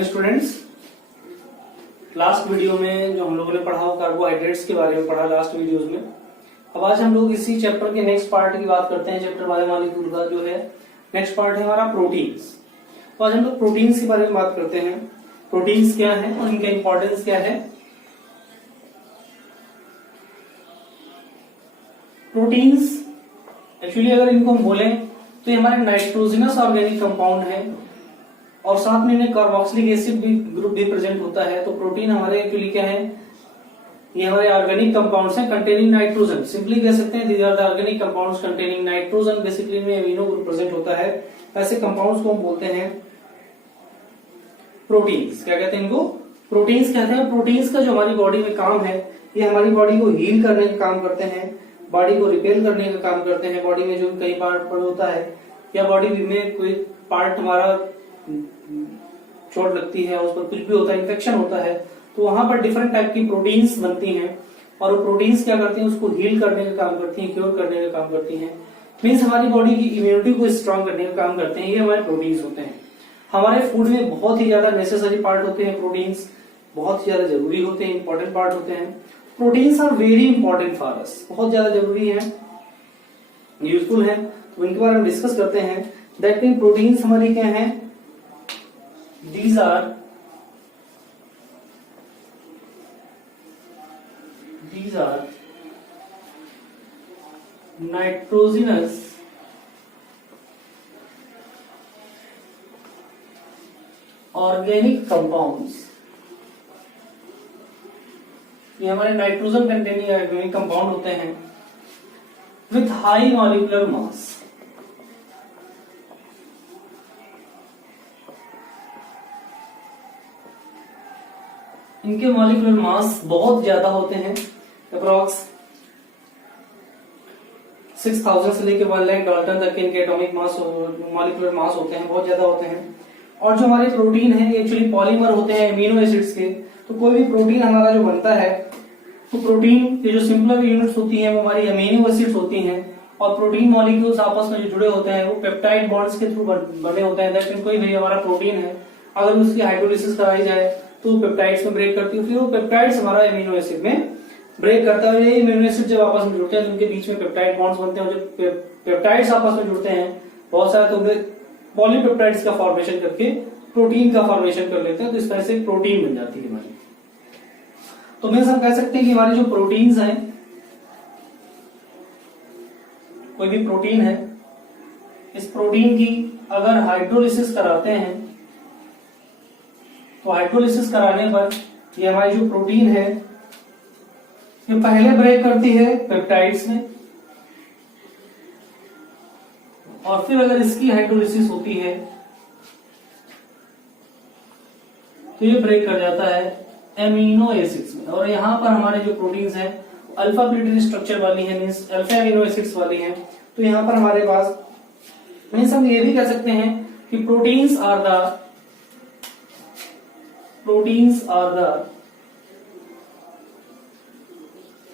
Morning students. Last video में जो हम लोगों ने पढ़ा वो कार्बोहाइड्रेट्स के बारे में पढ़ा लास्ट वीडियोस में। अब आज हम लोग इसी चैप्टर के नेक्स्ट पार्ट की बात करते हैं। चैप्टर बायोमॉलिक्यूल का जो है नेक्स्ट पार्ट है हमारा प्रोटीन्स। तो आज हम लोग प्रोटीन्स के बारे में बात करते हैं। प्रोटीन्स क्या है और इनका इंपॉर्टेंस क्या है। प्रोटीन्स एक्चुअली अगर इनको हम बोलें तो ये हमारे नाइट्रोजनस ऑर्गेनिक कंपाउंड है और साथ में इनमें कार्बोक्सिलिक एसिड भी ग्रुप भी प्रेजेंट होता है। तो प्रोटीन हमारे एक्चुअली क्या है, ये हमारे ऑर्गेनिक कंपाउंड्स हैं कंटेनिंग नाइट्रोजन। सिंपली कह सकते हैं these are the organic compounds containing nitrogen. Basically इनमें अमीनो ग्रुप प्रेजेंट होता है। ऐसे कंपाउंड्स को हम बोलते हैं प्रोटीन्स। क्या कहते हैं इनको? प्रोटीन्स कहते हैं। प्रोटीन्स का जो हमारी बॉडी में काम है, ये हमारी बॉडी को हील करने का काम करते हैं, बॉडी को रिपेयर करने का काम करते हैं। बॉडी में जो कई पार्ट होता है या बॉडी में कोई पार्ट हमारा चोट लगती है, उस पर कुछ भी होता है, इन्फेक्शन होता है, तो वहां पर डिफरेंट टाइप की प्रोटीन्स बनती हैं और वो प्रोटीन्स क्या करती हैं, उसको हील करने का काम करती हैं, क्योर करने का काम करती हैं। मीन्स हमारी बॉडी की इम्यूनिटी को स्ट्रांग करने का काम करते हैं। ये हमारे प्रोटीन्स होते हैं। हमारे फूड में बहुत ही ज्यादा नेसेसरी पार्ट होते हैं प्रोटीन्स, बहुत ही ज्यादा जरूरी होते हैं, इंपॉर्टेंट पार्ट होते हैं। Proteins are very important for us, बहुत ज्यादा जरूरी है, यूजफुल है। तो इनके बारे में डिस्कस करते हैं। दैट मीन प्रोटीन्स हमारी क्या है, these are nitrogenous organic compounds। ये हमारे नाइट्रोजन कंटेनिंग ऑर्गेनिक कंपाउंड होते हैं विथ हाई मॉलिक्यूलर मास। इनके मॉलिक्यूलर मास बहुत ज्यादा होते हैं, अप्रॉक्स 6000 से लेकर 1 लाख डाल्टन तक इनके एटॉमिक मास मॉलिक्यूलर मास होते हैं, बहुत ज्यादा होते हैं। और जो हमारे प्रोटीन है एक्चुअली पॉलीमर होते हैं एमिनो एसिड्स के। तो कोई भी प्रोटीन हमारा जो बनता है, तो प्रोटीन के जो सिंपलर यूनिट्स होती हैं वो हमारी अमीनो एसिड्स होती हैं और प्रोटीन मॉलिक्यूल्स आपस में जो जुड़े होते हैं वो पेप्टाइड बॉन्ड्स के थ्रू बने होते हैं। दैट मीन कोई भी हमारा प्रोटीन है, अगर उसकी हाइड्रोलिसिस कराई जाए तो पेप्टाइड्स में ब्रेक करती है, फिर वो पेप्टाइड्स हमारा एमिनो एसिड में ब्रेक करता है। ये एमिनो एसिड जब आपस में जुड़ते हैं तो उनके बीच में पेप्टाइड बॉन्ड्स बनते हैं और जब पेप्टाइड्स आपस में जुड़ते हैं बहुत सारे, तो पॉलीपेप्टाइड्स का फॉर्मेशन करके प्रोटीन का फॉर्मेशन कर लेते हैं। तो इस तरह से प्रोटीन बन जाती है हमारी। तो मीन्स हम कह सकते हैं कि हमारी जो प्रोटीन्स हैं, कोई भी प्रोटीन है, इस प्रोटीन की अगर हाइड्रोलिसिस कराते हैं तो हाइड्रोलिसिस कराने पर ये हमारी जो प्रोटीन है ये पहले ब्रेक करती है पेप्टाइड्स में और फिर अगर इसकी हाइड्रोलिसिस होती है तो ये ब्रेक कर जाता है एमिनो एसिड्स में। और यहां पर हमारे जो प्रोटीन्स हैं अल्फा प्लेटेड स्ट्रक्चर वाली है, मीन्स अल्फा एमिनो एसिड्स वाली हैं। तो यहां पर हमारे पास मीन्स हम ये भी कह सकते हैं कि proteins are the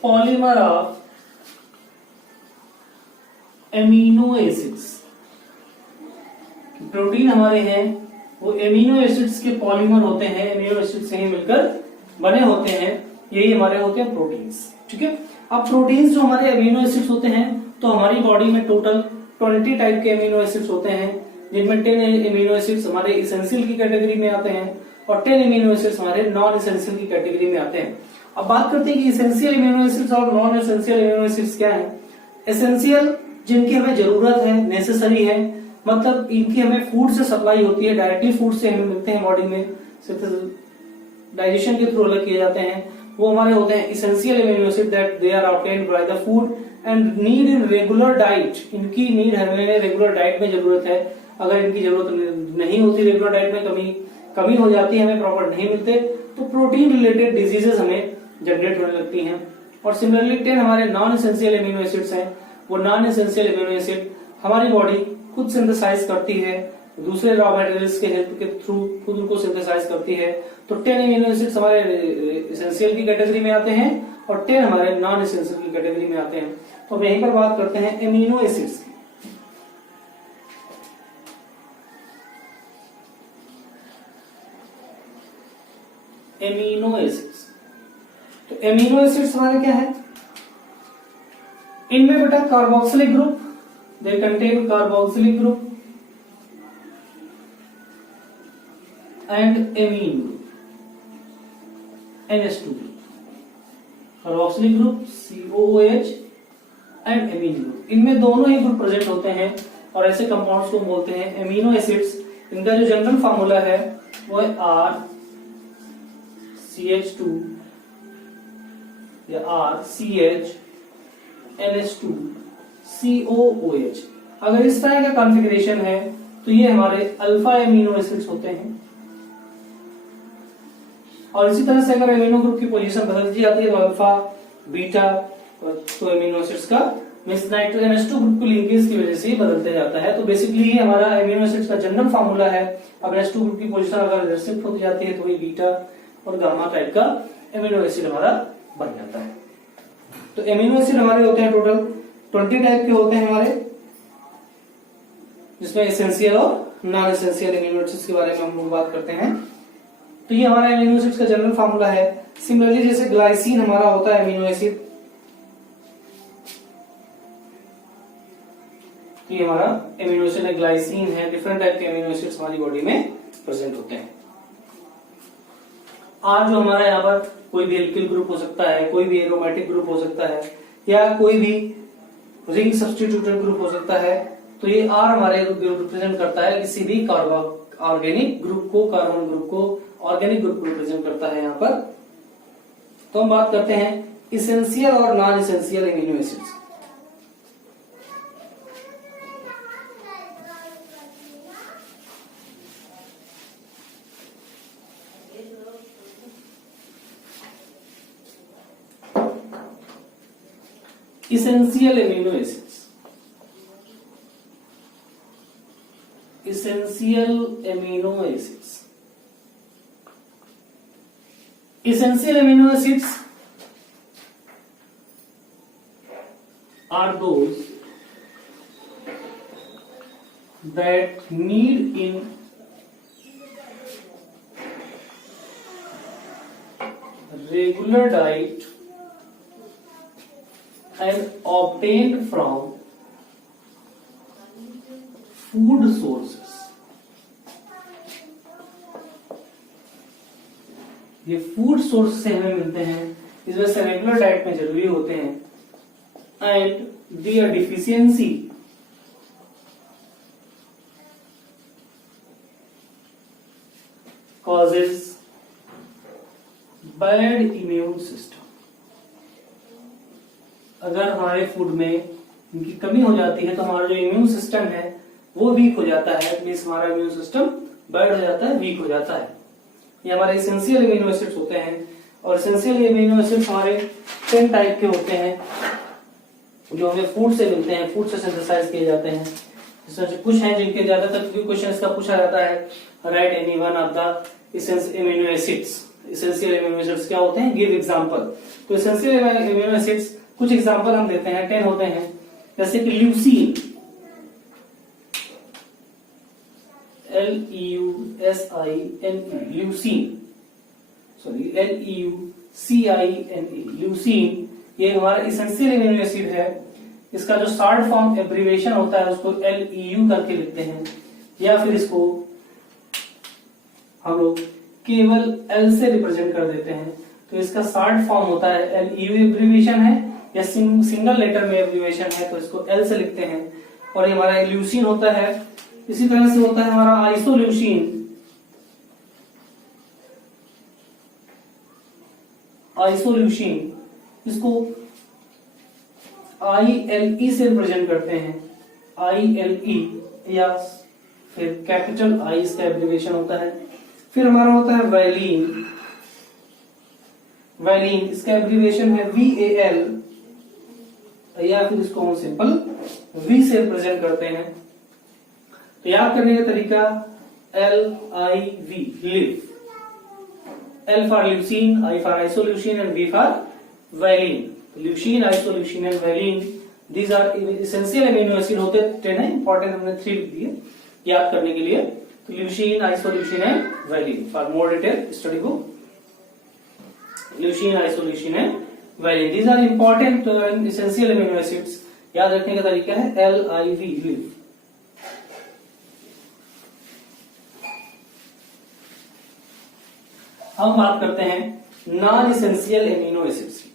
polymer of amino acids। Protein हमारे हैं वो एमिनो एसिड्स के पॉलीमर होते हैं, एमिनो एसिड से ही मिलकर बने होते हैं। यही हमारे होते हैं प्रोटीन्स। ठीक है। अब प्रोटीन्स जो हमारे एमिनो एसिड्स होते हैं, तो हमारी बॉडी में टोटल 20 टाइप के एमिनो एसिड्स होते हैं, जिनमें 10 एमिनो एसिड्स हमारे इसेंशियल की कैटेगरी में आते हैं और 10 एमिनो एसिड्स हमारे नॉन इसेंशियल की कैटेगरी में आते हैं। अब बात करते हैं कि इसेंशियल एमिनो एसिड्स और नॉन एसेंशियल एमिनो एसिड्स क्या है। एसेंशियल जिनकी हमें जरूरत है, नेसेसरी है, मतलब इनकी हमें फूड से सप्लाई होती है, डायरेक्टली फूड से हमें मिलते हैं, बॉडी में डाइजेशन के थ्रू अलग किए जाते हैं, वो हमारे होते हैं essential amino acid. That they are obtained by the food and need in regular diet. इनकी नीड हमें रेगुलर डाइट में जरूरत है। अगर इनकी जरूरत नहीं होती, रेगुलर डाइट में कमी हो जाती है, हमें प्रॉपर नहीं मिलते, तो प्रोटीन रिलेटेड डिजीजेस हमें जनरेट होने लगती हैं। और सिमिलरली 10 हमारे नॉन एसेंशियल एमिनो एसिड्स हैं। वो नॉन एसेंशियल एमिनो एसिड हमारी बॉडी खुद सिंथेसाइज करती है, दूसरे रॉ मटेरियल्स के हेल्प के थ्रू खुद उनको सिंथेसाइज करती है। तो 10 एमिनो एसिड्स हमारे एसेंशियल की कैटेगरी में आते हैं और 10 हमारे नॉन एसेंशियल की कैटेगरी में आते हैं। तो यहीं पर बात करते हैं एमिनो एसिड्स की। Amino acids. तो एमिनो एसिड्स हमारे क्या है, इनमें बेटा carboxylic group, they contain carboxylic group and amine group, NH2 carboxylic group COOH and amine group, इनमें दोनों ही ग्रुप प्रेजेंट होते हैं और ऐसे कंपाउंड्स को बोलते हैं एमिनो एसिड्स। इनका जो जनरल फार्मूला है वो है RCH2 या RCH NH2COOH। अगर इस तरह का कॉन्फ़िगरेशन है तो ये हमारे अल्फा एमिनो एसिड्स होते हैं। और इसी तरह से अगर एमिनो ग्रुप की पोजीशन बदलती जाती है तो अल्फा बीटा तो एमिनो एसिड्स का नाइट्रोजन NH2 ग्रुप की लिंकेज की वजह से ही बदलते जाता है। तो बेसिकली ये हमारा एमिनो एसिड्स का जनरल फार्मूला है। अब NH2 ग्रुप की पोजीशन अगर शिफ्ट होती जाती है तो ये बीटा और गामा टाइप का एमिनो एसिड हमारा बन जाता है। तो एमिनो एसिड हमारे होते हैं टोटल 20 टाइप के होते हैं हमारे, जिसमें एसेंशियल और नॉन एसेंशियल एमिनो एसिड्स के बारे में हम लोग बात करते हैं। तो ये हमारा एमिनो एसिड्स का जनरल फार्मूला है। सिमिलरली जैसे ग्लाइसिन हमारा होता है एमिनो एसिड, तो ये हमारा एमिनो एसिड है, ग्लाइसिन है, डिफरेंट टाइप के एमिनो एसिड्स हमारी बॉडी में प्रेजेंट होते हैं। आज जो हमारा यहाँ पर कोई भी एल्किल ग्रुप हो सकता है, कोई भी एरोमेटिक ग्रुप हो सकता है, या कोई भी रिंग सब्स्टिट्यूटेड ग्रुप हो सकता है। तो ये आर हमारे रिप्रेजेंट करता है किसी भी ऑर्गेनिक ग्रुप को, कार्बन ग्रुप को, ऑर्गेनिक ग्रुप को रिप्रेजेंट करता है यहाँ पर। तो हम बात करते हैं इसेंशियल और non essential amino acids. Essential amino acids, essential amino acids, essential amino acids are those that need in regular diet and obtained from food sources। ये फूड सोर्स से हमें मिलते हैं, इसमें से रेगुलर डाइट में जरूरी होते हैं। And their deficiency causes bad immune system। अगर हमारे फूड में इनकी कमी हो जाती है तो हमारा जो इम्यून सिस्टम है वो वीक हो जाता है, मींस हमारा इम्यून सिस्टम बैड हो जाता है, वीक हो जाता है। ये हमारे एसेंशियल एमिनो एसिड्स होते हैं। और एसेंशियल एमिनो एसिड्स हमारे 10 टाइप के होते हैं जो हमें फूड से मिलते हैं, फूड से सिंथेसाइज किए जाते हैं। जिसमें कुछ हैं जिनके ज्यादातर क्वेश्चन का पूछा जाता है, right any one of the essential amino acids. Essential amino acids क्या होते हैं, गिव एग्जांपल। तो एसेंशियल एमिनो एसिड्स कुछ एग्जांपल हम देते हैं, 10 होते हैं। जैसे कि leucine, LEUSINE, leucine, sorry LEUCINE, leucine, ये हमारा एसेंशियल एमिनो एसिड है। इसका जो शॉर्ट फॉर्म एब्रिविएशन होता है उसको LEU करके लिखते हैं, या फिर इसको हम लोग केवल L से रिप्रेजेंट कर देते हैं। तो इसका शॉर्ट फॉर्म होता है LEU एब्रिविएशन है, या सिंगल लेटर में एब्रिविएशन है तो इसको L से लिखते हैं। और ये हमारा ल्यूसीन होता है। इसी तरह से होता है हमारा आइसोल्यूसीन, आइसोल्यूसीन, इसको ILE से रिप्रेजेंट करते हैं, ILE, या फिर कैपिटल I इसका एब्रिविएशन होता है। फिर हमारा होता है वैलीन, वैलीन इसका एब्रिविएशन है VAL, या फिर इसको हम सिंपल V से रिप्रेजेंट करते हैं। तो याद करने का तरीका LIV, LIV, L for leucine, I for isoleucine and V for valine. Leucine, isoleucine and valine, these are essential amino acid होते 10 है, इंपॉर्टेंट हमने 3 लिख दिए याद करने के लिए। तो leucine, isoleucine and valine. For more detail study book leucine, isoleucine and valine. These are important essential amino acids. याद रखने का तरीका है LIV, लिव। हम बात करते हैं नॉन एसेंशियल एमिनो एसिड्स की।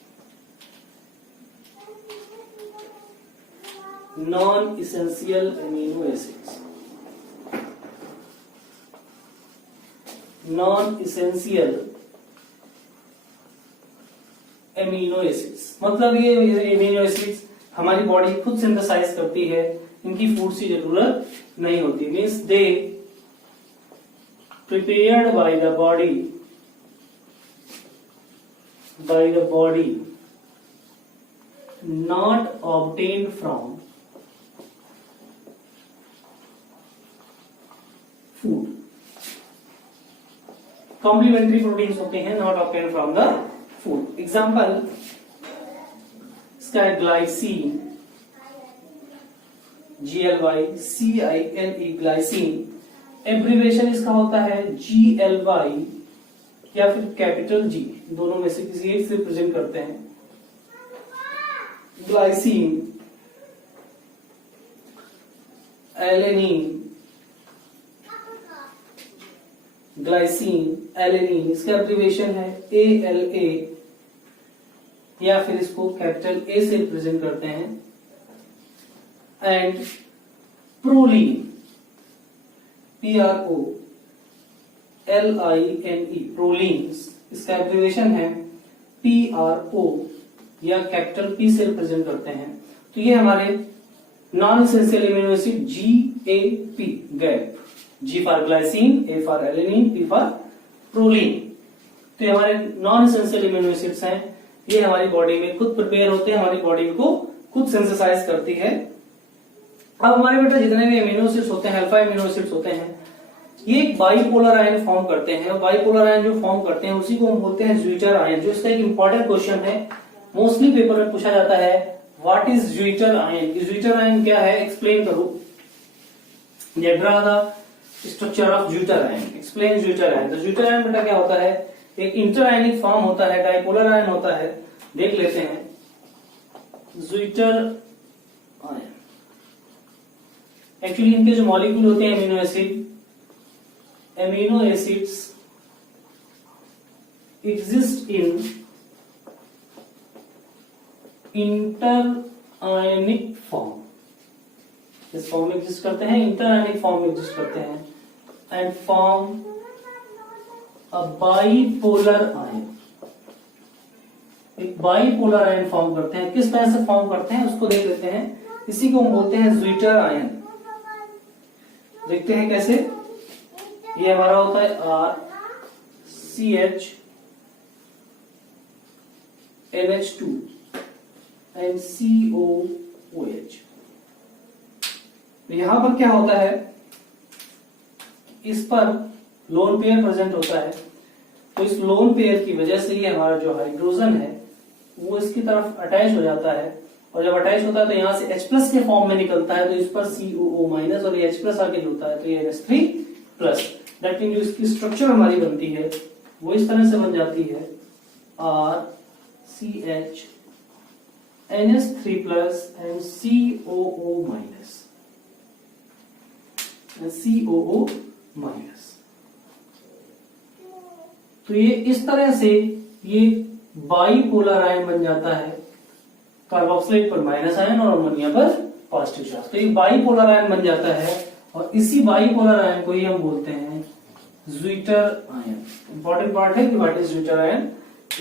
Non essential amino acids, non essential amino acids मतलब ये एमिनो एसिड्स हमारी बॉडी खुद सिंथेसाइज करती है, इनकी फूड की जरूरत नहीं होती। Means they prepared by the body not obtained from food। Complementary proteins होते हैं, not obtained from the food। Example इसका है ग्लाइसिन, GLYCINE, ग्लाइसिन। एब्रीवेशन इसका होता है GLY या फिर कैपिटल G, दोनों में से किसी एक से रिप्रेजेंट करते हैं। ग्लाइसिन, एलेनिन, ग्लाइसिन, एलेनिन, इसका एब्रीवेशन है ALA या फिर इसको कैपिटल A से रिप्रेजेंट करते हैं। एंड प्रोलीन, PROLINE, प्रोलीन्स, इसका एब्रीवेशन है PRO या कैपिटल P से रिप्रेजेंट करते हैं। तो ये हमारे non essential amino acid GAP, gap. G for glycine, A for alanine, P for proline. तो ये हमारे नॉन एसेंशियल एमिनो एसिड्स हैं। ये हमारी बॉडी में खुद प्रिपेयर होते हैं, हमारी बॉडी को खुद सिंथेसाइज करती है। अब हमारे बेटा जितने भी एमिनो एसिड्स होते हैं, अल्फा एमिनो एसिड्स होते हैं, ये एक बाइपोलर आयन फॉर्म करते हैं। बाइपोलर आयन जो फॉर्म करते हैं उसी को हम बोलते हैं ज्विटर आयन। जो इसका एक इंपॉर्टेंट क्वेश्चन है, मोस्टली पेपर में पूछा जाता है, what is zwitter ion? Zwitter ion क्या है, एक्सप्लेन करो। Draw the structure of zwitter ion, explain zwitter ion. तो ज्विटर आयन बेटा क्या होता है, एक इंटरआयनिक फॉर्म होता है, डाइपोलर आयन होता है। देख लेते हैं ज्विटर आयन। एक्चुअली इनके जो मॉलिक्यूल होते हैं amino acids exist in interionic form. इस फॉर्म में एग्जिस्ट करते हैं, इंटरआयनिक फॉर्म में एग्जिस्ट करते हैं and form a bipolar ion. एक बाइपोलर आयन फॉर्म करते हैं। किस तरह से फॉर्म करते हैं उसको देख लेते हैं। इसी को हम बोलते हैं ज्विटर आयन। देखते हैं कैसे। ये हमारा होता है RCH NH2 एंड COOH। यहां पर क्या होता है, इस पर लोन पेयर प्रेजेंट होता है। तो इस लोन पेयर की वजह से ये हमारा जो हाइड्रोजन है वो इसकी तरफ अटैच हो जाता है, और जब अटैच होता है तो यहां से H+ के फॉर्म में निकलता है। तो इस पर COO- और ये H+ आगे होता है, तो ये NH3+। दैट मीन जो इसकी स्ट्रक्चर हमारी बनती है वो इस तरह से बन जाती है RCH NH3+ एंड COO-। तो ये इस तरह से ये बाइपोलर आयन बन जाता है। कार्बोक्सिलेट पर माइनस आयन और अमोनिया पर पॉजिटिव चार्ज। तो ये बाइपोलर आयन बन जाता है, और इसी बाइपोलर आयन को ही हम बोलते हैं ज्विटर आयन। इंपॉर्टेंट पार्ट है कि व्हाट इज ज्विटर आयन,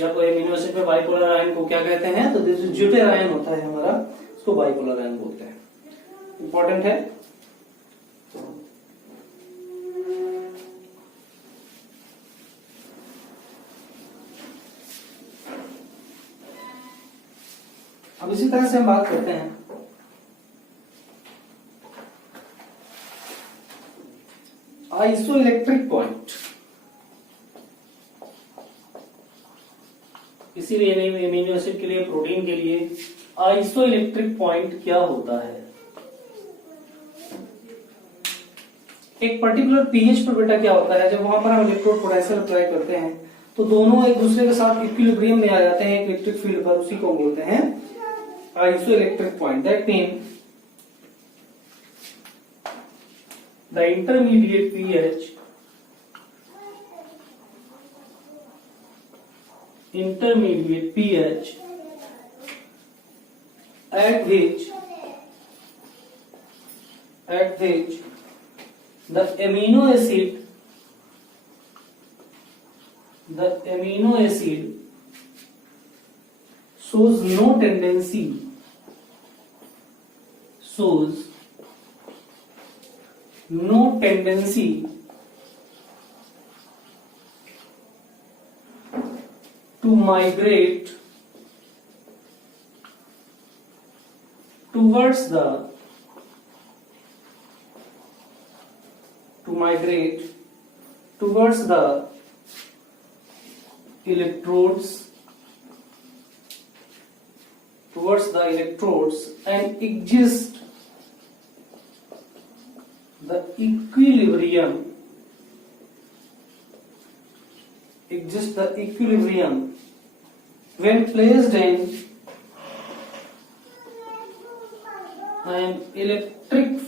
या कोई एमिनो एसिड में बाइपोलर आयन को क्या कहते हैं। तो जो ज्विटर आयन होता है हमारा, उसको बाइपोलर आयन बोलते हैं। इंपॉर्टेंट है। अब इसी तरह से हम बात करते हैं आइसोइलेक्ट्रिक पॉइंट। इसीलिए एमिनो एसिड के लिए, प्रोटीन के लिए आइसोइलेक्ट्रिक पॉइंट क्या होता है। एक पर्टिकुलर पीएच पर बेटा क्या होता है, जब वहां पर हम इलेक्ट्रोड पोटेंशियल अप्लाई करते हैं तो दोनों एक दूसरे के साथ इक्विलिब्रियम में आ जाते हैं इलेक्ट्रिक फील्ड पर, उसी को हम बोलते हैं isoelectric point. That mean the intermediate pH at which the amino acid shows no tendency to migrate towards the electrodes and exist the equilibrium when placed in an electric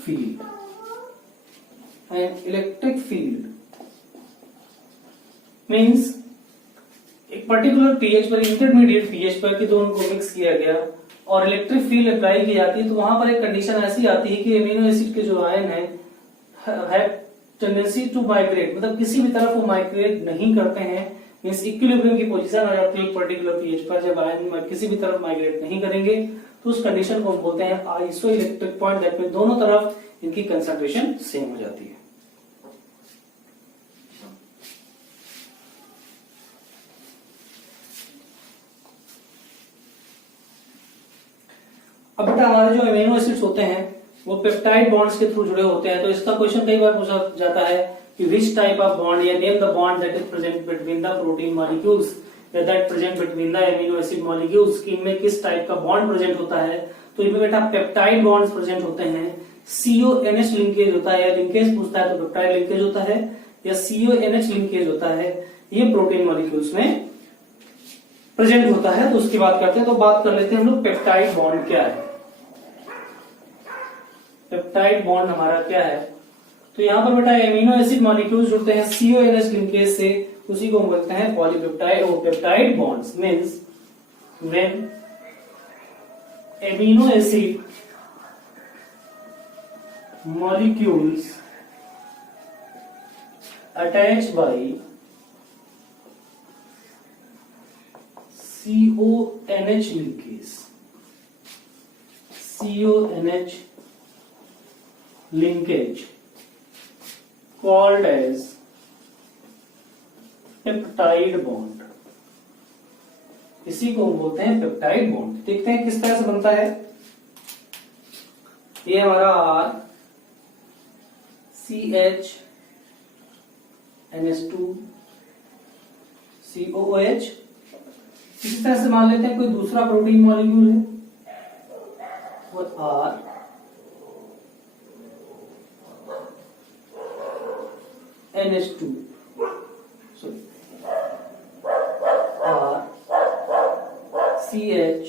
field means एक particular pH पर, intermediate pH पर कि दोनों को mix किया गया और electric field apply की जाती है, तो वहां पर एक कंडीशन ऐसी आती है कि अमीनो एसिड के जो आयन है टेंडेंसी टू माइग्रेट, मतलब किसी भी तरफ वो माइग्रेट नहीं करते हैं, मींस इक्विलिब्रियम की पोजीशन आ जाती है एक पर्टिकुलर पीएच पर। जब आयन किसी भी तरफ माइग्रेट नहीं करेंगे तो उस कंडीशन को हम बोलते हैं आइसोइलेक्ट्रिक पॉइंट। दैट मीन दोनों तरफ इनकी कंसंट्रेशन सेम हो जाती है। अब बेटा हमारे जो अमीनो एसिड्स होते हैं वो पेप्टाइड बॉन्ड्स के थ्रू जुड़े होते हैं, तो इसका क्वेश्चन कई बार पूछा जाता है कि विच टाइप ऑफ बॉन्ड या name the bond that is present between the protein molecules या that present between the amino acid molecules, कि इनमें किस टाइप का बॉन्ड प्रेजेंट होता है। तो इनमें बेटा पेप्टाइड बॉन्ड्स प्रेजेंट होते हैं, CONH लिंकेज होता है, या लिंकेज पूछता है तो पेप्टाइड लिंकेज होता है या CONH लिंकेज होता है, ये प्रोटीन मॉलिक्यूल्स में प्रेजेंट होता है। तो उसकी बात करते हैं, तो बात कर लेते हैं हम लोग पेप्टाइड बॉन्ड क्या है। पेप्टाइड बॉन्ड हमारा क्या है, तो यहाँ पर बेटा एमिनो एसिड मॉलिक्यूल्स जुड़ते हैं CONH लिंकेज से, उसी को हम बोलते हैं पॉलीपेप्टाइड और peptide bonds. Means when amino acid molecules attached bye CONH linkage called as peptide bond, इसी को हम बोलते हैं पेप्टाइड बॉन्ड। देखते हैं किस तरह से बनता है। ये हमारा R CH NH2 COOH, इसी तरह से मान लेते हैं कोई दूसरा प्रोटीन मॉलिक्यूल है वो R NH2 R CH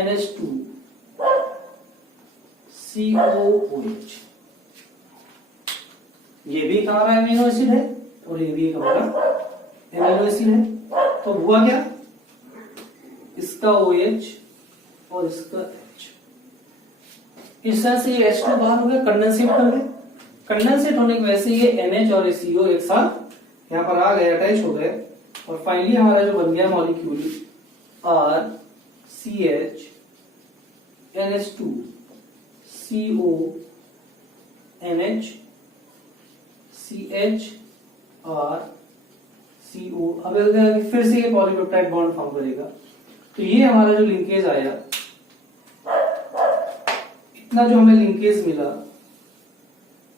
NH2 COOH, ये भी एक हमारा एमिनो एसिड है और ये भी एक हमारा एमिनो एसिड है। तो हुआ क्या, इसका OH और इसका H, इस तरह से ये H2 बाहर हो गया, कंडेंसेट कर गए। कंडेंसेट होने की वजह से ये NH और CO एक साथ यहाँ पर आ गए, अटैच हो गए, और फाइनली हमारा जो बन गया molecule R CH NH2 CONH CH R CO। अब फिर से ये पॉलीपेप्टाइड बॉन्ड फॉर्म करेगा। तो ये हमारा जो लिंकेज आया, इतना जो हमें लिंकेज मिला,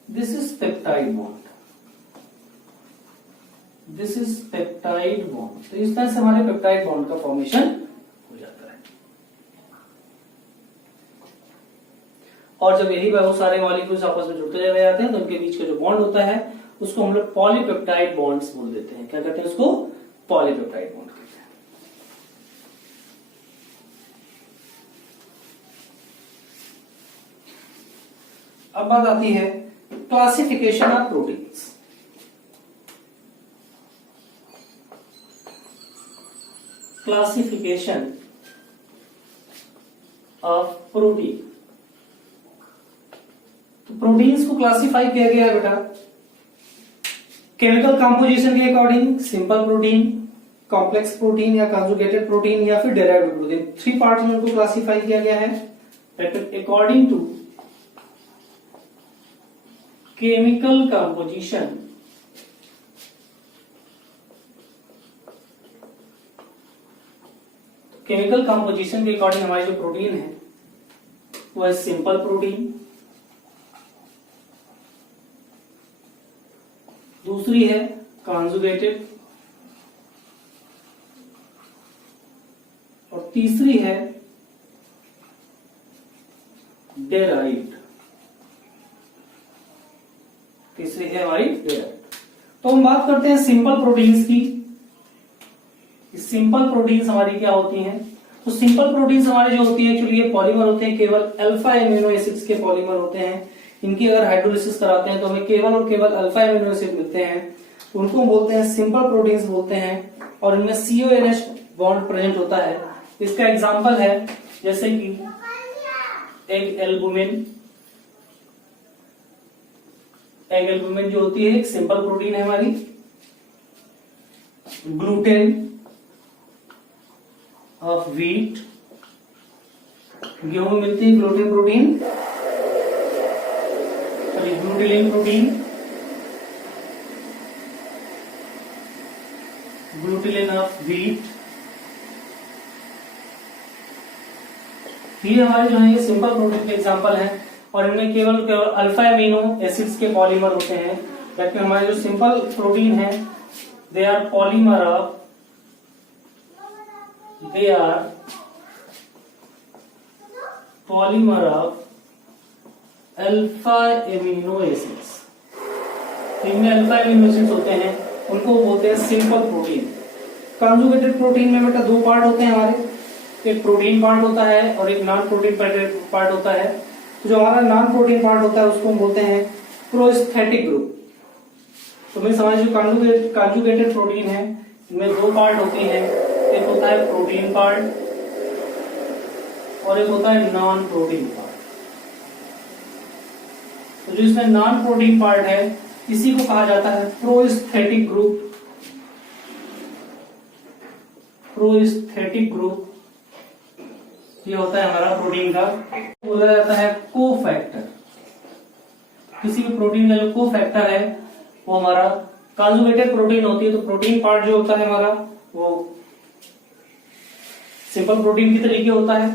this is peptide bond, this is peptide bond. तो इस तरह से हमारे पेप्टाइड बॉन्ड का फॉर्मेशन हो जाता है। और जब यही बहुत सारे मॉलिक्यूल्स आपस में जुड़ते चले जाते हैं तो उनके बीच का जो बॉन्ड होता है उसको हम लोग पॉलीपेप्टाइड बॉन्ड्स बोल देते हैं। क्या कहते हैं उसको? पॉलीपेप्टाइड बॉन्ड कहते हैं। अब बात आती है classification of proteins. Classification of protein. तो प्रोटीन्स को क्लासिफाई किया गया है बेटा केमिकल कंपोजिशन के according, simple protein, complex protein या कंजुगेटेड प्रोटीन या फिर डेराइव्ड प्रोटीन। 3 पार्ट्स में उनको क्लासिफाई किया गया है according to chemical composition, chemical composition के अकॉर्डिंग हमारी जो प्रोटीन है वो है सिंपल प्रोटीन, दूसरी है कॉन्जुगेटेड और तीसरी है डेराइव्ड। तीसरी है हमारी डेराइव्ड। तो हम बात करते हैं सिंपल प्रोटीन्स की। सिंपल प्रोटीन्स हमारी क्या होती हैं? तो सिंपल प्रोटीन्स हमारी जो होती है एक्चुअली ये पॉलीमर होते हैं, केवल अल्फा एमिनो एसिड्स के पॉलीमर होते हैं। इनकी अगर हाइड्रोलिसिस कराते हैं तो हमें केवल और केवल अल्फा एमिनो एसिड मिलते हैं, उनको बोलते हैं सिंपल प्रोटीन्स बोलते हैं। और इनमें CONH बॉन्ड प्रेजेंट होता है। इसका एग्जांपल है जैसे कि एग एल्बुमिन। एग एल्बुमिन जो होती है एक सिंपल प्रोटीन है हमारी। ग्लूटेन ऑफ व्हीट, गेहूं में मिलती है gluten protein, glutelin protein, glutelin of wheat. ये हमारे जो है ये सिंपल प्रोटीन के एग्जांपल हैं और इनमें केवल अल्फा एमिनो एसिड्स के पॉलीमर होते हैं। जबकि हमारे जो सिंपल प्रोटीन है they are polymer of alpha amino acids. इनमें अल्फा एमिनो एसिड्स होते हैं, उनको बोलते हैं सिंपल प्रोटीन। कंजुगेटेड प्रोटीन में बेटा 2 पार्ट होते हैं हमारे, एक प्रोटीन पार्ट होता है और एक नॉन प्रोटीन पार्ट होता है। तो जो हमारा नॉन प्रोटीन पार्ट होता है उसको हम बोलते हैं प्रोस्थेटिक ग्रुप। तो मैं समझ जो कंजुगेटेड प्रोटीन है इनमें 2 पार्ट होते हैं, एक होता है प्रोटीन पार्ट और एक होता है नॉन प्रोटीन पार्ट। तो जो इसमें नॉन प्रोटीन पार्ट है इसी को कहा जाता है प्रोस्थेटिक ग्रुप। प्रोस्थेटिक ग्रुप ये होता है हमारा प्रोटीन का, बोला जाता है कोफैक्टर। किसी भी प्रोटीन का जो कोफैक्टर है वो हमारा कंजुगेटेड प्रोटीन होती है। तो प्रोटीन पार्ट जो होता है हमारा वो सिंपल प्रोटीन की तरीके होता है,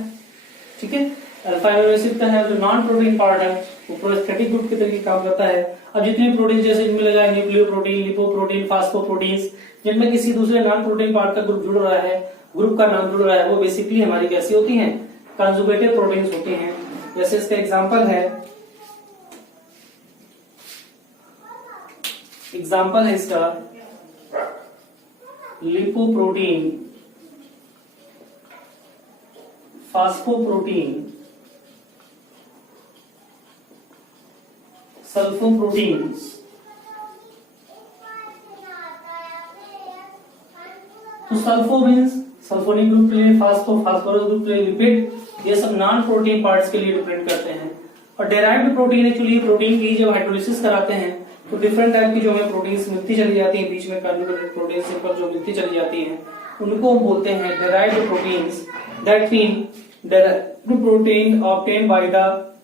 ठीक है। अल्फा एमिनो एसिड का है जो नॉन प्रोटीन पार्ट है वो प्रोस्थेटिक ग्रुप की तरीके काम करता है। अब जितने प्रोटीन जैसे इनमें लगा है न्यूक्लियोप्रोटीन, लिपोप्रोटीन, फास्फोप्रोटीन्स, जिनमें किसी दूसरे नॉन प्रोटीन पार्ट का ग्रुप जुड़ रहा है, ग्रुप का नाम जुड़ रहा है, वो बेसिकली हमारी कैसी होती हैं? कंजुगेटेड प्रोटीन्स होती हैं। जैसे इसका एग्जांपल है इसका लिपोप्रोटीन, फास्फोप्रोटीन, सल्फोप्रोटीन्स। तो सल्फो मीन्स सल्फोनिक ग्रुप के लिए, फास्फोरस ग्रुप के लिए लिपिड, ये सब नॉन प्रोटीन पार्ट्स के लिए रिप्रेजेंट करते हैं। और डेराइव्ड प्रोटीन एक्चुअली प्रोटीन की जब हाइड्रोलिसिस कराते हैं तो डिफरेंट टाइप की जो हमें प्रोटीन्स मिलती चली जाती हैं, बीच में कंजुगेटेड प्रोटीन सिंपल जो मिलती चली जाती हैं उनको हम बोलते हैं derived proteins. That mean derived protein obtained by the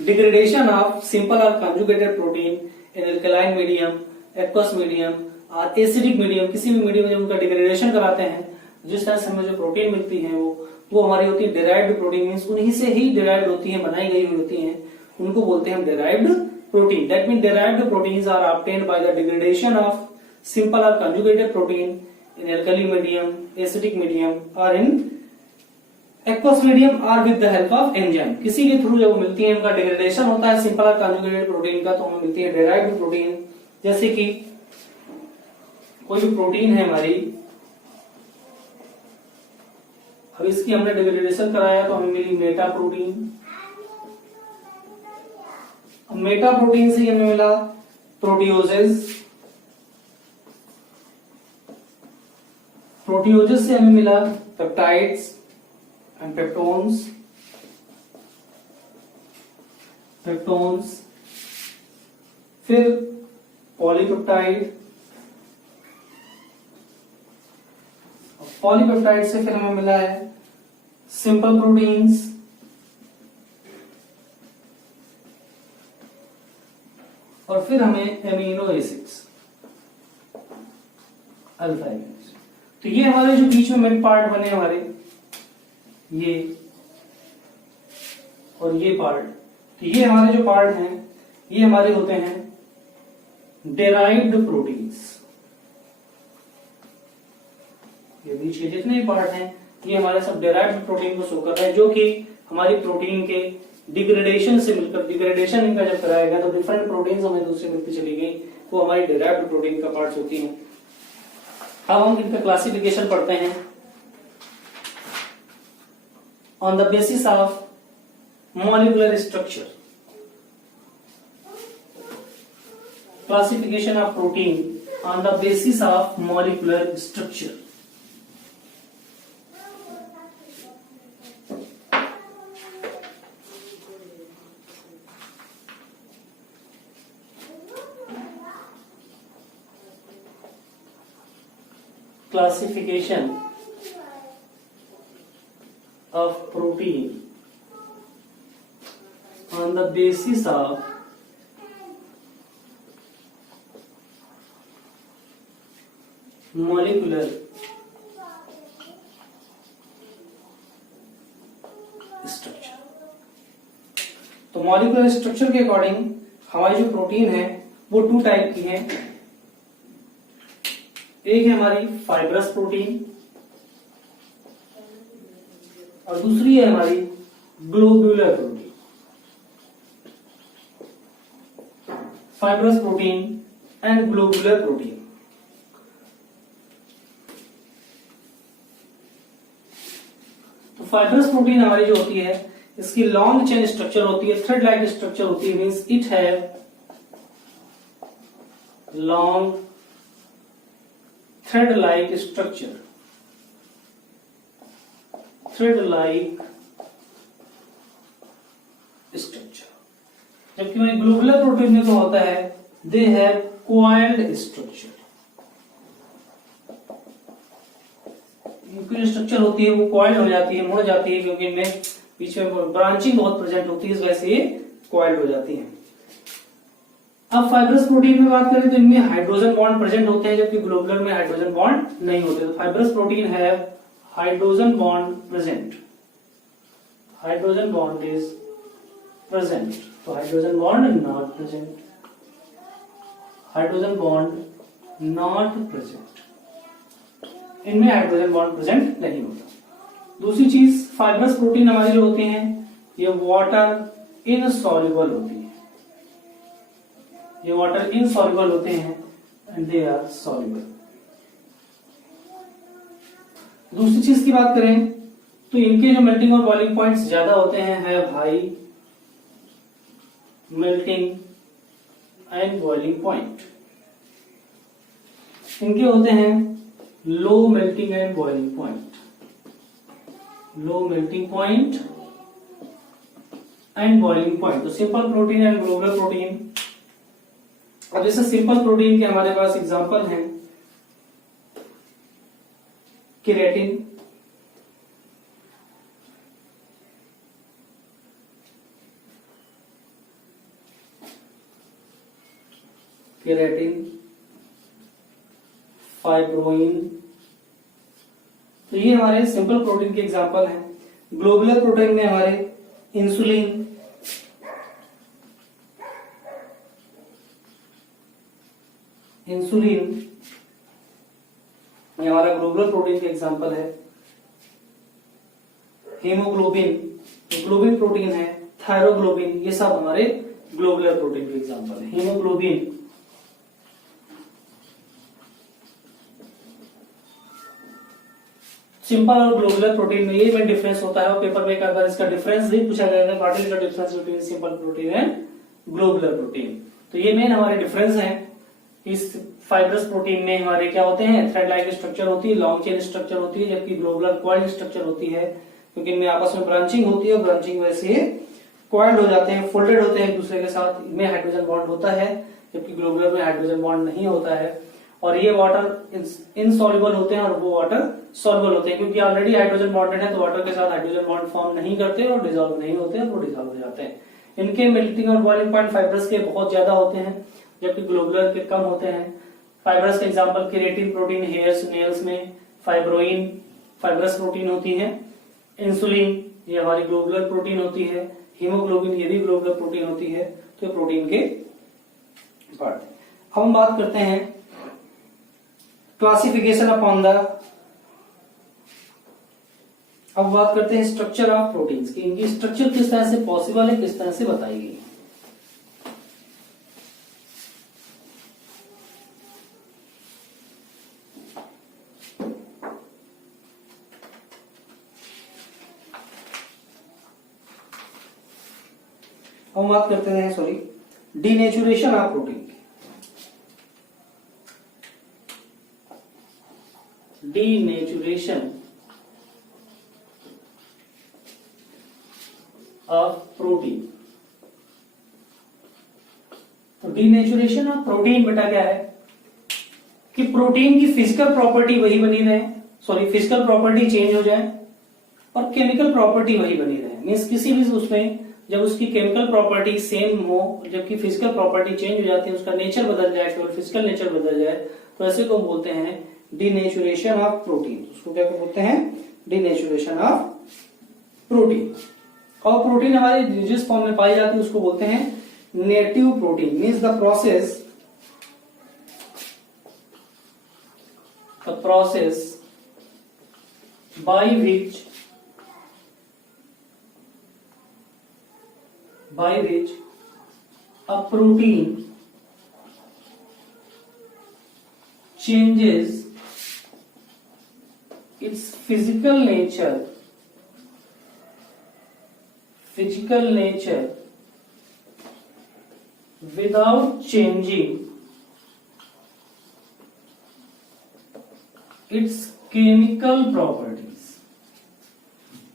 degradation of simple और conjugated protein in alkaline medium, aqueous medium और एसिडिक मीडियम। किसी भी मीडियम में जब उनका डिग्रेडेशन कराते हैं जिस तरह से हमें जो प्रोटीन मिलती है वो हमारी होती है डेराइव्ड प्रोटीन। मींस उन्हीं से ही डिराइव्ड होती है, बनाई गई हुई होती हैं, उनको बोलते हैं हम derived protein. That mean derived proteins are obtained by the degradation of simple और conjugated protein in alkali medium, acidic medium और in aqueous medium are with the help of enzyme, किसी के थ्रू जब मिलती है, उनका डिग्रेडेशन होता है सिंपल और कॉन्जुगेटेड प्रोटीन का, तो हमें मिलती है डेराइव्ड प्रोटीन। जैसे कि कोई भी प्रोटीन है हमारी, अब इसकी हमने डिग्रेडेशन कराया तो हमें मिली मेटा प्रोटीन। मेटा प्रोटीन से हमें मिला प्रोटियोजेस, प्रोटियोजेस से हमें मिला पेप्टाइड्स एंड पेप्टोन्स, पेप्टोन्स, फिर पॉलीपेप्टाइड, पॉलीपेप्टाइड से फिर हमें मिला है सिंपल प्रोटीन्स, और फिर हमें एमिनो एसिड्स, अल्फा एसिड्स। तो ये हमारे जो बीच में मिड पार्ट बने हमारे, ये और ये पार्ट, तो ये हमारे जो पार्ट हैं ये हमारे होते हैं डेराइव्ड प्रोटीन्स। ये बीच के जितने भी पार्ट हैं ये हमारे सब डेराइव्ड प्रोटीन को शो कर रहे हैं, जो कि हमारी प्रोटीन के डिग्रेडेशन से मिलकर, डिग्रेडेशन इनका जब कराया गया तो डिफरेंट प्रोटीन्स हमें दूसरी मिलती चली गई, वो हमारी डेराइव्ड प्रोटीन का पार्ट्स होती हैं। अब हम इनका क्लासिफिकेशन पढ़ते हैं on the basis of molecular structure. Classification of protein on the basis of molecular structure. Classification of protein on the basis of molecular structure। तो मॉलिक्यूलर स्ट्रक्चर के अकॉर्डिंग हमारी जो प्रोटीन है वो टू टाइप की है। एक है हमारी फाइब्रस प्रोटीन और दूसरी है हमारी globular protein. Fibrous protein and globular protein. तो फाइब्रस प्रोटीन हमारी जो होती है इसकी लॉन्ग चेन स्ट्रक्चर होती है, थ्रेड लाइक स्ट्रक्चर होती है, means it have long thread like structure, thread like structure। जबकि हमारी ग्लोबुलर प्रोटीन में क्या होता है, दे हैव coiled structure। इनकी जो स्ट्रक्चर होती है वो कॉइल्ड हो जाती है, मुड़ जाती है, क्योंकि इनमें बीच में ब्रांचिंग बहुत प्रेजेंट होती है, इस वजह से ये कॉइल्ड हो जाती है। अब फाइब्रस प्रोटीन में बात करें तो इनमें हाइड्रोजन बॉन्ड प्रेजेंट होते हैं, जबकि ग्लोबुलर में हाइड्रोजन बॉन्ड नहीं होते। तो फाइब्रस प्रोटीन है hydrogen bond present, hydrogen bond is present, तो hydrogen bond not present, hydrogen bond not present, इनमें हाइड्रोजन बॉन्ड प्रेजेंट नहीं होता। दूसरी चीज, फाइब्रस प्रोटीन हमारी जो होती हैं ये वाटर इनसॉल्युबल होती है, ये वाटर इनसॉल्युबल होते हैं एंड दे आर सॉल्युबल। दूसरी चीज की बात करें तो इनके जो मेल्टिंग और बॉइलिंग पॉइंट्स ज्यादा होते हैं, है high melting and boiling point. इनके होते हैं low melting and boiling point, low melting point and boiling point. तो simple protein and globular protein. अब जैसे सिंपल प्रोटीन के हमारे पास एग्जांपल हैं केराटिन, केराटिन, फाइब्रोइन, तो ये हमारे सिंपल प्रोटीन के एग्जांपल हैं। ग्लोबुलर प्रोटीन में हमारे इंसुलिन, इंसुलिन ये हमारा ग्लोबुलर प्रोटीन का एग्जांपल है। हीमोग्लोबिन, ग्लोबिन प्रोटीन है, थायरोग्लोबिन, ये सब हमारे ग्लोबुलर प्रोटीन के एग्जांपल है। हीमोग्लोबिन, सिंपल और ग्लोबुलर प्रोटीन में ये मेन डिफरेंस होता है, और पेपर में अगर इसका डिफरेंस भी पूछा गया है, what is the difference between simple protein and globular protein, तो ये मेन हमारे डिफरेंस है। इस फाइब्रस प्रोटीन में हमारे क्या होते हैं, थ्रेड लाइक स्ट्रक्चर होती है, लॉन्ग चेन स्ट्रक्चर होती है, जबकि ग्लोबुलर कॉइल्ड स्ट्रक्चर होती है, क्योंकि इनमें आपस में ब्रांचिंग होती है, और ब्रांचिंग वजह से कॉइल्ड हो जाते हैं, फोल्डेड होते हैं एक दूसरे के साथ, इनमें हाइड्रोजन बॉन्ड होता है, जबकि ग्लोबुलर में हाइड्रोजन बॉन्ड नहीं होता है। और ये वाटर इनसॉल्युबल होते हैं और वो वाटर सॉल्युबल होते हैं, क्योंकि ऑलरेडी हाइड्रोजन बॉन्डेड है, तो वाटर के साथ हाइड्रोजन बॉन्ड फॉर्म नहीं करते और डिसॉल्व नहीं होते हैं, वो डिसॉल्व हो जाते हैं। इनके मेल्टिंग और बॉइलिंग पॉइंट फाइब्रस के बहुत ज्यादा होते हैं, जबकि ग्लोबुलर के कम होते हैं। फाइब्रस के example keratin protein hairs nails में, फाइब्रोइन फाइब्रस प्रोटीन होती है, इंसुलिन ये हमारी ग्लोबुलर प्रोटीन होती है, हीमोग्लोबिन ये भी ग्लोबुलर प्रोटीन होती है। तो प्रोटीन के पार्ट। अब हम बात करते हैं क्लासिफिकेशन अपॉन द, अब बात करते हैं स्ट्रक्चर ऑफ प्रोटीन्स की, इनकी स्ट्रक्चर किस तरह से पॉसिबल है, किस तरह से बताई गई। हम बात करते हैं denaturation of protein. Denaturation of protein. तो डीनेचुरेशन ऑफ प्रोटीन बेटा क्या है कि प्रोटीन की फिजिकल प्रॉपर्टी वही बनी रहे, फिजिकल प्रॉपर्टी चेंज हो जाए और केमिकल प्रॉपर्टी वही बनी रहे। मीन्स किसी भी उसमें जब उसकी केमिकल प्रॉपर्टी सेम हो, जबकि फिजिकल प्रॉपर्टी चेंज हो जाती है, उसका नेचर बदल जाए, केवल फिजिकल नेचर बदल जाए, तो ऐसे को बोलते हैं डीनेचुरेशन ऑफ प्रोटीन। उसको क्या बोलते हैं, डीनेचुरेशन ऑफ प्रोटीन। और प्रोटीन हमारी जिस फॉर्म में पाई जाती है उसको बोलते हैं native protein. Means the process by which a protein changes its physical nature without changing its chemical properties.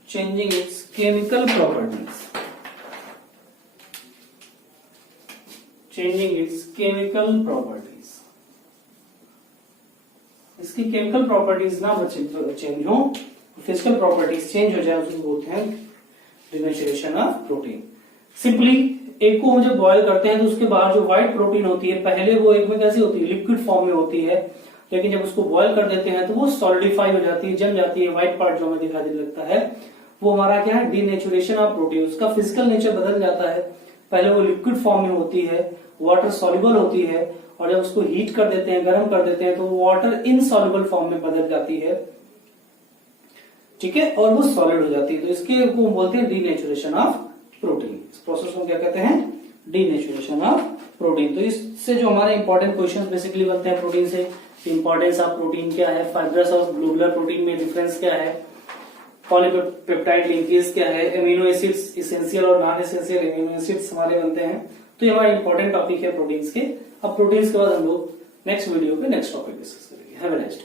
Changing its chemical properties. Changing its chemical properties. इसकी केमिकल प्रॉपर्टीज ना चेंज हो, फिजिकल प्रॉपर्टीज चेंज हो जाए, उसको बोलते हैं denaturation of protein. Simply एक को जब बॉयल करते हैं तो उसके बाहर जो व्हाइट प्रोटीन होती है, पहले वो एक में कैसी होती है, लिक्विड फॉर्म में होती है, लेकिन जब उसको बॉयल कर देते हैं तो वो सॉलिडिफाई हो जाती है, जम जाती है। व्हाइट पार्ट जो हमें दिखाई देने लगता है वो हमारा क्या है, डीनेचुरेशन ऑफ प्रोटीन। उसका फिजिकल नेचर बदल जाता है, पहले वो लिक्विड फॉर्म में होती है, वाटर सॉल्युबल होती है, और जब उसको हीट कर देते हैं, गर्म कर देते हैं, तो वो वाटर इनसॉल्युबल फॉर्म में बदल जाती है, ठीक है, और वो सॉलिड हो जाती है। तो इसके को बोलते हैं डीनेचुरेशन ऑफ प्रोटीन। इस प्रोसेस को क्या कहते हैं, डीनेचुरेशन ऑफ प्रोटीन। तो इससे जो हमारे इंपॉर्टेंट क्वेश्चंस बेसिकली बनते हैं प्रोटीन से, इंपॉर्टेंस ऑफ प्रोटीन क्या है, फाइब्रस और ग्लोबुलर प्रोटीन में डिफरेंस क्या है, पॉलीपेप्टाइड लिंकेज क्या है, एमिनो एसिड्स इसेंशियल और नॉन एसेंशियल एमिनो एसिड्स हमारे बनते हैं। तो ये हमारा इंपॉर्टेंट टॉपिक है प्रोटीन्स के। अब प्रोटीन्स के बाद हम लोग नेक्स्ट वीडियो पे नेक्स्ट टॉपिक डिस्कस करेंगे। Have a nice day.